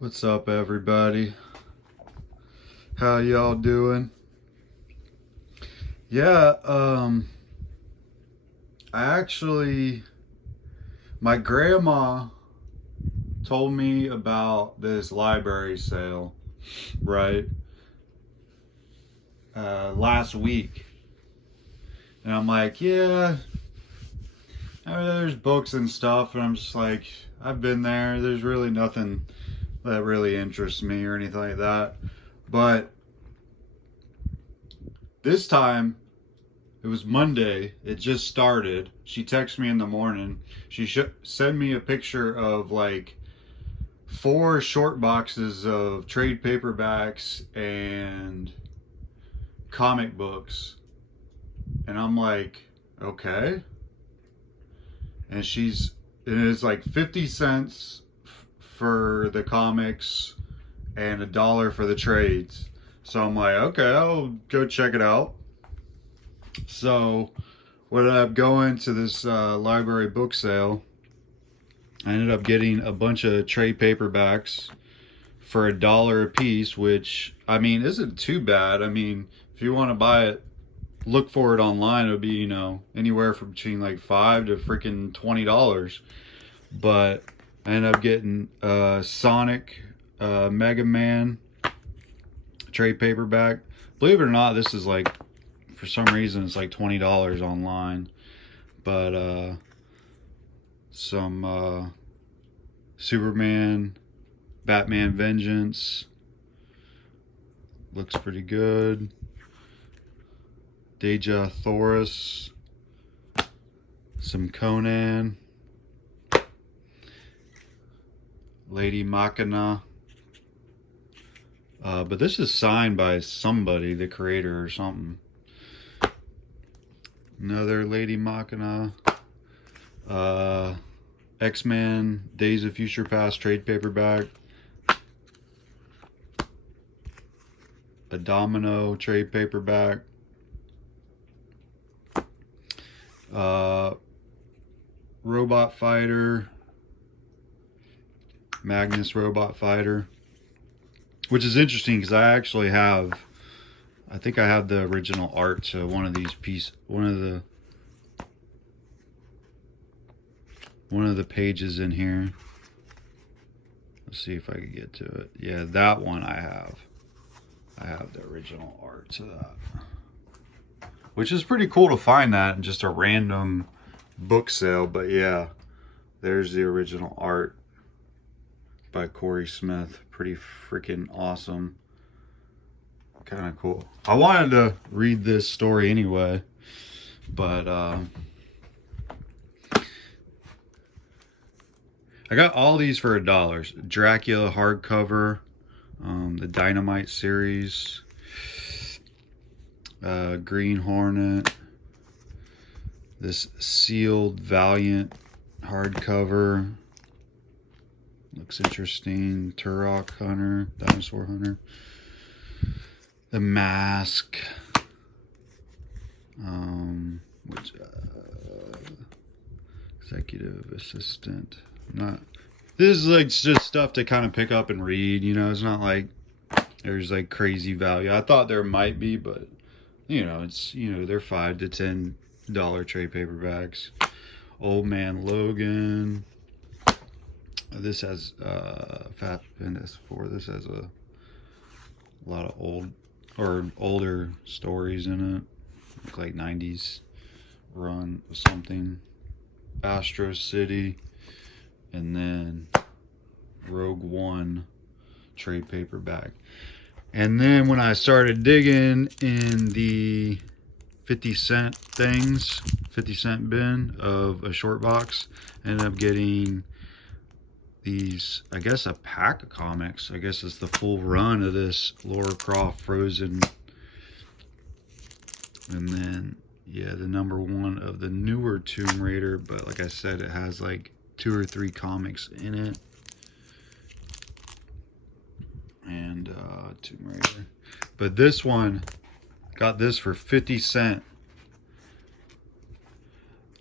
What's up, everybody? How y'all doing? Yeah, I actually, my grandma told me about this library sale, right? Last week. And I'm like, yeah, I mean, there's books and stuff. And I'm just like, I've been there. There's really nothing that really interests me or anything like that. But this time, it was Monday. It just started. She texted me in the morning. She sent me a picture of like 4 short boxes of trade paperbacks and comic books. And I'm like, okay. And it's like 50 cents for the comics and $1 for the trades. So I'm like, okay, I'll go check it out. So what ended up going to this library book sale. I ended up getting a bunch of trade paperbacks for $1 a piece, which I mean isn't too bad. I mean, if you want to buy it, look for it online. It'll be anywhere from between like $5 to freaking $20. But I ended up getting Sonic, Mega Man trade paperback. Believe it or not, this is like, for some reason it's like $20 online. But some Superman, Batman Vengeance, looks pretty good. Deja Thoris, some Conan, Lady Machina. But this is signed by somebody, the creator or something. Another Lady Machina. X-Men Days of Future Past trade paperback. A Domino trade paperback. Robot Fighter. Magnus Robot Fighter. Which is interesting because I think I have the original art to one of these pieces, one of the pages in here. Let's see if I can get to it. Yeah, that one I have. I have the original art to that. Which is pretty cool to find that in just a random book sale. But yeah, there's the original art by Corey Smith. Pretty freaking awesome. Kind of cool. I wanted to read this story anyway, but I got all these for $1. Dracula hardcover, the Dynamite series, Green Hornet, this sealed Valiant hardcover. Looks interesting. Turok Hunter, Dinosaur Hunter. The Mask. Which executive assistant. Not. This is like just stuff to kind of pick up and read. It's not like there's like crazy value. I thought there might be, but it's they're $5 to $10 trade paperbacks. Old Man Logan. This has Fat Fitness 4. This has a lot of older stories in it. Look like 90s run or something. Astro City, and then Rogue One trade paperback. And then when I started digging in the 50 cent things, 50 cent bin of a short box, I ended up getting these, I guess a pack of comics. I guess it's the full run of this Lara Croft Frozen. And then, yeah, the #1 of the newer Tomb Raider. But like I said, it has like 2 or 3 comics in it. And Tomb Raider. But this one, got this for 50 cents.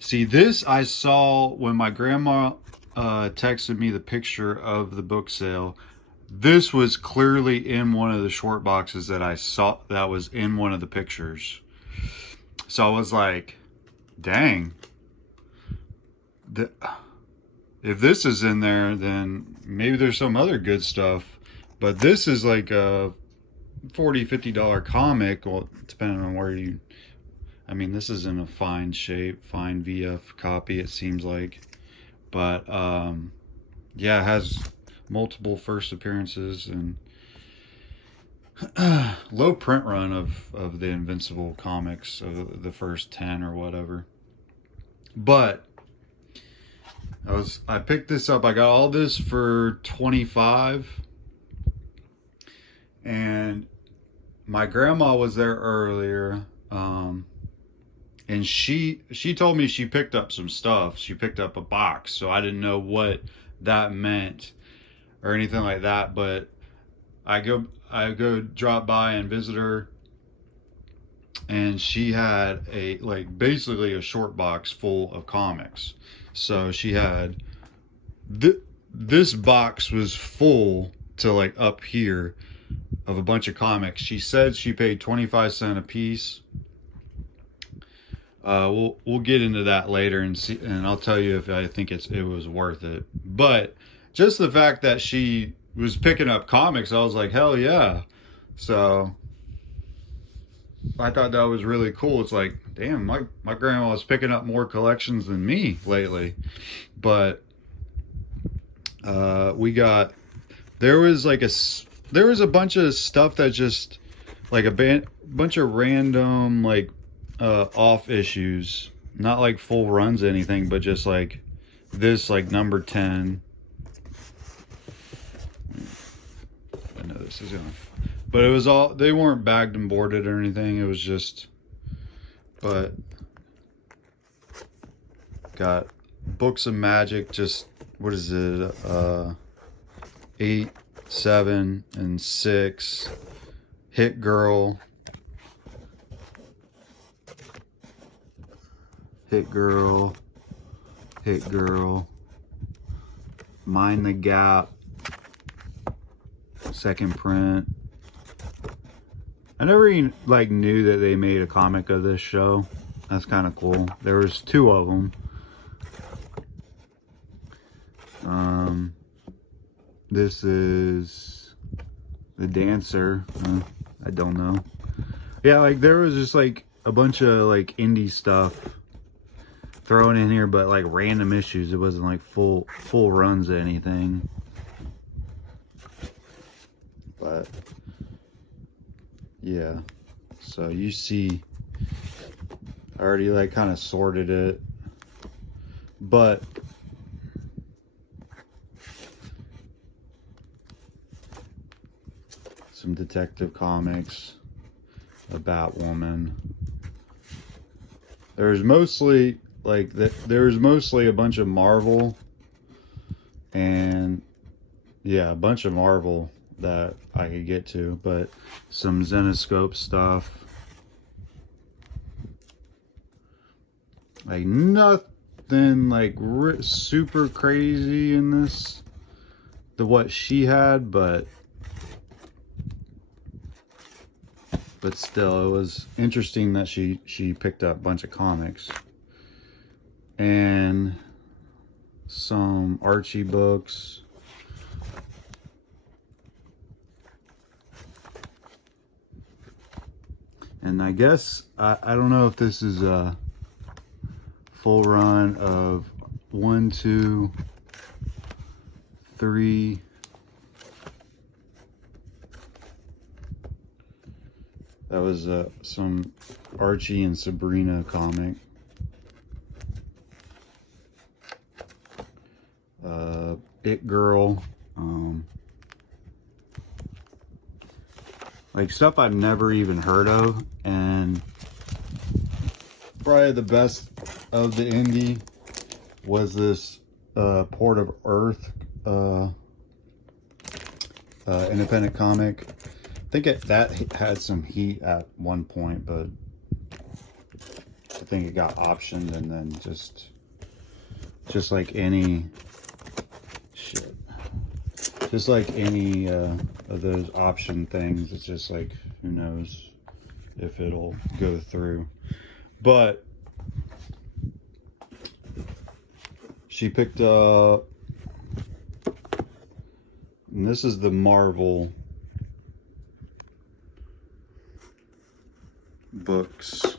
See, this I saw when my grandma texted me the picture of the book sale. this was clearly in one of the short boxes that I saw, that was in one of the pictures. So I was like, dang, if this is in there, then maybe there's some other good stuff. But this is like a $40-50 comic. Well, depending on where you, I mean, this is in a fine shape, fine VF copy, it seems like. But yeah, it has multiple first appearances and low print run of the Invincible comics, of the first 10 or whatever. But I picked this up. I got all this for $25, and my grandma was there earlier, and she told me she picked up some stuff. She picked up a box, so I didn't know what that meant or anything like that. But I go drop by and visit her, and she had basically a short box full of comics. So she had this box was full to like up here of a bunch of comics. She said she paid 25 cents a piece. We'll get into that later and see, and I'll tell you if I think it was worth it. But just the fact that she was picking up comics, I was like, hell yeah. So I thought that was really cool. It's like, damn, my grandma was picking up more collections than me lately. But there was a bunch of stuff that just like a bunch of random like off issues, not like full runs anything, but just like this, like number 10. I know this is gonna, but it was all, they weren't bagged and boarded or anything. It was just, but got Books of Magic, just, what is it, 8, 7, and 6. Hit Girl, Mind the Gap, second print. I never even like knew that they made a comic of this show. That's kind of cool. There was 2 of them. This is The Dancer. I don't know. Yeah, like there was just like a bunch of like indie stuff thrown in here, but like random issues. It wasn't like full runs of anything. But yeah, so you see, I already like kind of sorted it, but some Detective Comics, a Batwoman. There's mostly like there's mostly a bunch of Marvel, and yeah, a bunch of Marvel that I could get to, but some Zenescope stuff. Like nothing like super crazy in this, what she had, but still, it was interesting that she picked up a bunch of comics and some Archie books. And I guess I don't know if this is a full run of 1, 2, 3. That was some Archie and Sabrina comic. It Girl. Like stuff I've never even heard of, and probably the best of the indie was this Port of Earth independent comic. I think that had some heat at one point, but I think it got optioned, and then just like any shit, Just like any of those option things, it's just like, who knows if it'll go through. But she picked up, and this is the Marvel books,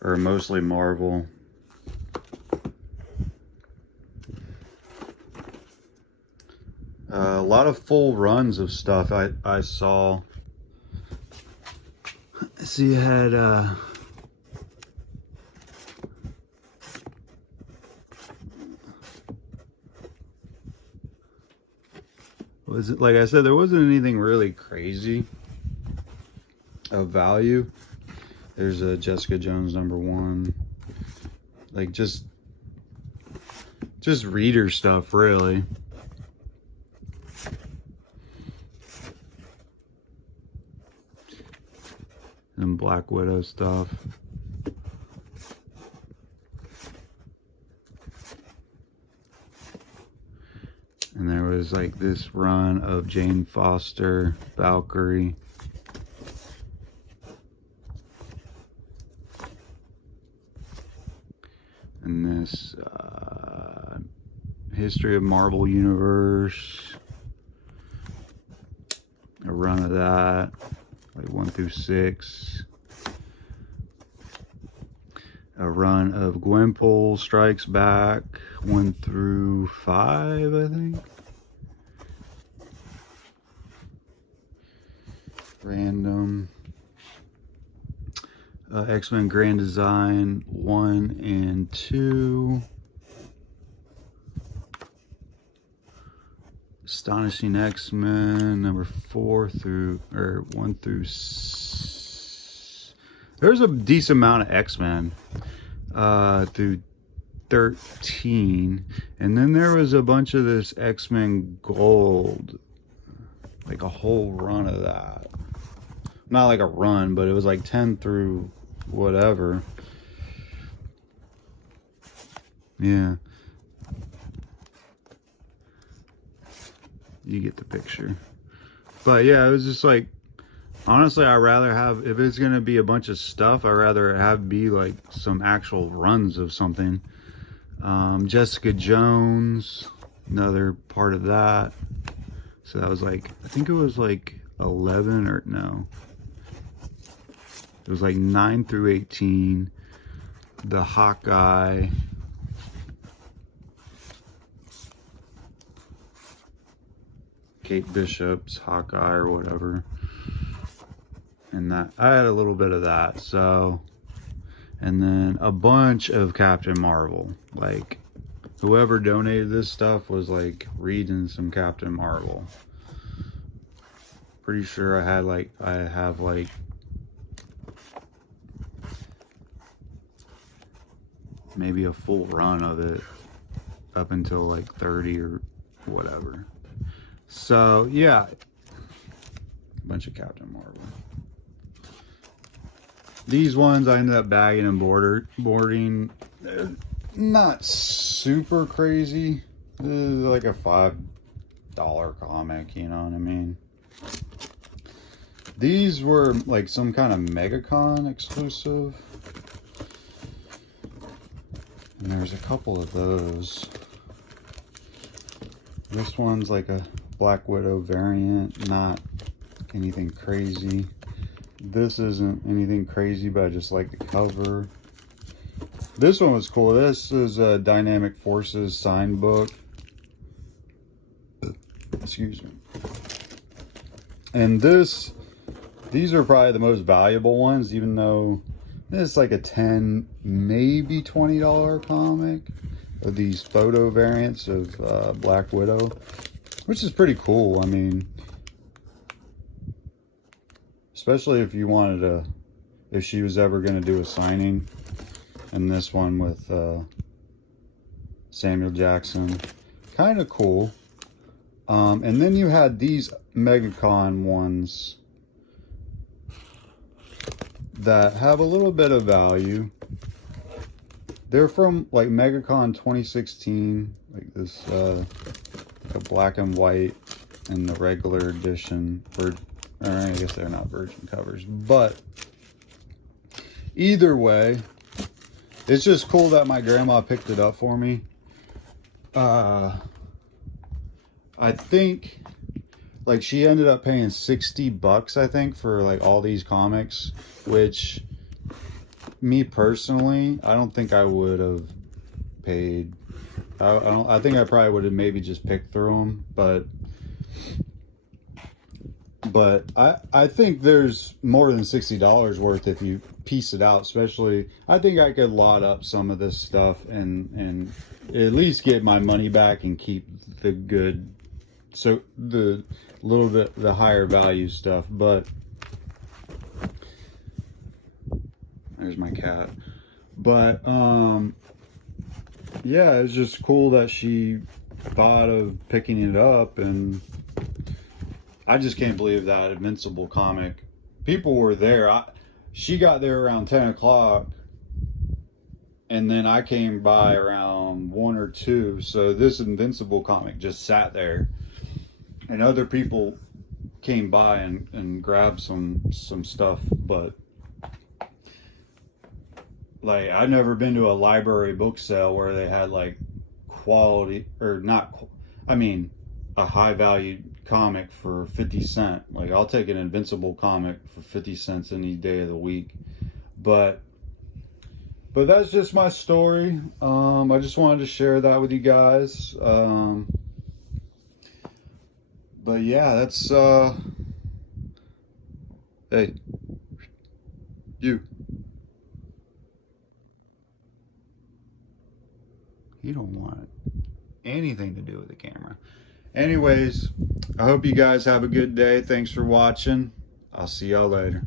or mostly Marvel. A lot of full runs of stuff I saw. See, you had was it, like I said, there wasn't anything really crazy of value. There's a Jessica Jones #1, like just reader stuff, really. And Black Widow stuff. And there was like this run of Jane Foster, Valkyrie. And this History of Marvel Universe. A run of that. Like 1 through 6. A run of Gwenpool Strikes Back 1 through 5, I think. Random. X-Men Grand Design 1 and 2. Astonishing X-Men #1 through 6. There's a decent amount of X-Men through 13, and then there was a bunch of this X-Men Gold, like a whole run of that. Not like a run, but it was like 10 through whatever. Yeah. You get the picture. But yeah, it was just like, honestly, I'd rather have, if it's gonna be a bunch of stuff, I'd rather have be like some actual runs of something. Jessica Jones, another part of that. So that was like, I think it was like 11 or no. It was like 9 through 18. The Hawkeye. Kate Bishop's Hawkeye or whatever. And that, I had a little bit of that, so. And then a bunch of Captain Marvel. Like, whoever donated this stuff was like reading some Captain Marvel. Pretty sure I have like maybe a full run of it up until like 30 or whatever. So yeah, a bunch of Captain Marvel. These ones I ended up bagging and boarding. They're not super crazy. This is like a $5 comic, you know what I mean? These were like some kind of MegaCon exclusive. And there's a couple of those. This one's like a Black Widow variant, not anything crazy. This isn't anything crazy, but I just like the cover. This one was cool. This is a Dynamic Forces signed book. Excuse me. And these are probably the most valuable ones, even though it's like a $10, maybe $20 comic of these photo variants of Black Widow, which is pretty cool. I mean, especially if you wanted to, if she was ever going to do a signing. And this one with Samuel Jackson, kind of cool. And then you had these MegaCon ones that have a little bit of value. They're from like MegaCon 2016, like this like a black and white and the regular edition, or I guess they're not virgin covers, but either way, it's just cool that my grandma picked it up for me. I think like she ended up paying $60, I think, for like all these comics, which me personally, I don't think I would have paid. I think I probably would have maybe just picked through them, but I think there's more than $60 worth if you piece it out. Especially, I think I could lot up some of this stuff and at least get my money back and keep the good, so the little bit the higher value stuff. But there's my cat. But yeah, it's just cool that she thought of picking it up, and I just can't believe that Invincible comic. People were there. She got there around 10 o'clock, and then I came by around 1 or 2. So this Invincible comic just sat there, and other people came by and grabbed some stuff. But like, I've never been to a library book sale where they had like quality, or not, I mean, a high value comic for 50 cents. Like, I'll take an Invincible comic for 50 cents any day of the week. But that's just my story. I just wanted to share that with you guys. But yeah, that's hey, you don't want anything to do with the camera. Anyways, I hope you guys have a good day. Thanks for watching. I'll see y'all later.